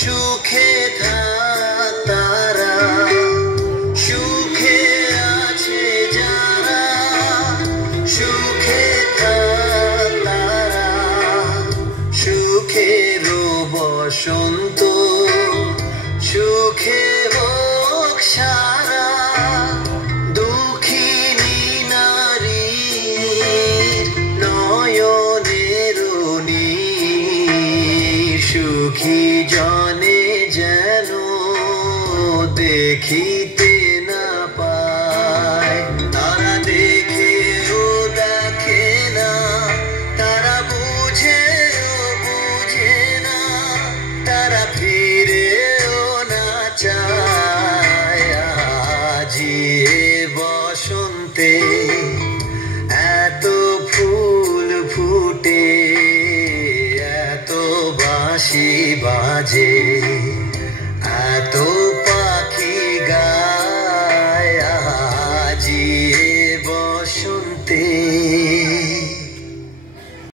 সুখে থাক তারা, সুখে আছে যারা, সুখে থাক তারা, সুখের বসন্ত সুখে হোক সারা, দুঃখিনী নারীর নয়নের নীর, সুখী জনে যেন দেখিতে না পায়। তারা দেখেও দেখে না, তারা বুঝেও বুঝে না, তারা ফিরেও না চায়। আজি এ বসন্তে এত ফুল ফুটে, এত বাঁশি বাজে, এত পাখি গায়। আজি এ বসন্তে